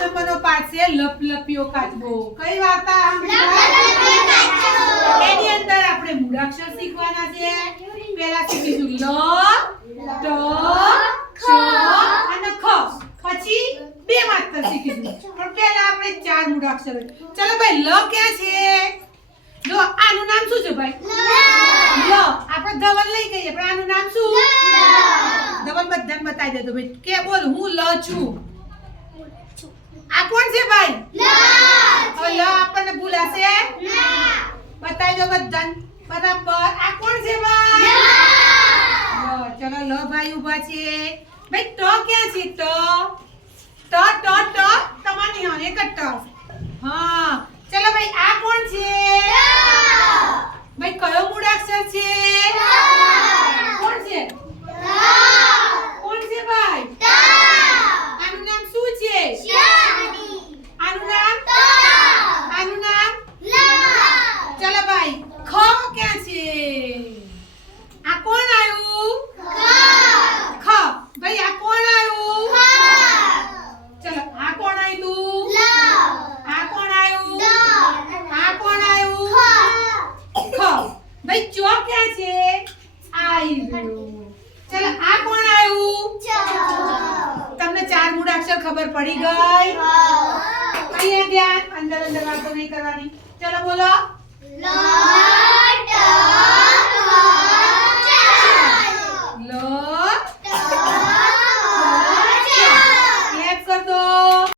નંબરનો પાસે લપલપિયો કાચબો. કઈ વાર્તા એની અંદર આપણે મૂળાક્ષર શીખવાના છે. પહેલા શીખીશું લ ટ ક્ષ અને ખ. પછી બે માત્ર શીખીશું. પણ પહેલા આપણે ચાર મૂળાક્ષર ચલો ભાઈ લ ક્યાં છે? જો આનું નામ શું છે ભાઈ? લ. આપણે ધવલ લઈ ગઈએ પણ આનું નામ શું? ધવલ બધાને બતાવી દેતો ભાઈ. કે બોલ હું લ છું. કોણ છે ભાઈ? હવે લ આપણને ભૂલાશે? બતાવી દો બધાને. બરાબર. આ કોણ છે ભાઈ? લ, ચલો લ ભાઈ ઊભા છે. ભાઈ ટ ક્યાં છે ટ? ટ ટ ટ. તમારી હા એક જ ટ હા ચલો ભાઈ આ કોણ છે ભાઈ કયો મૂળાક્ષર છે કોણ છે કોણ છે ભાઈ આનું નામ શું છે આનું નામ આનું નામ ચલો ભાઈ ખ ક્યાં છે આ કોણ આવ્યું ખ ભાઈ આ કોણ આવ્યું ચલો આ કોણ આવ્યું આ કોણ આવ્યું આ કોણ આવ્યું ખ ભાઈ ચો છે? આવ્યું ચલો આ કોણ આવ્યું? તમને ચાર મૂળાક્ષર ખબર પડી ગઈ? અહીંયા ધ્યાન અંદર અંદર વાતો નહીં કરવાની. ચલો બોલો. લા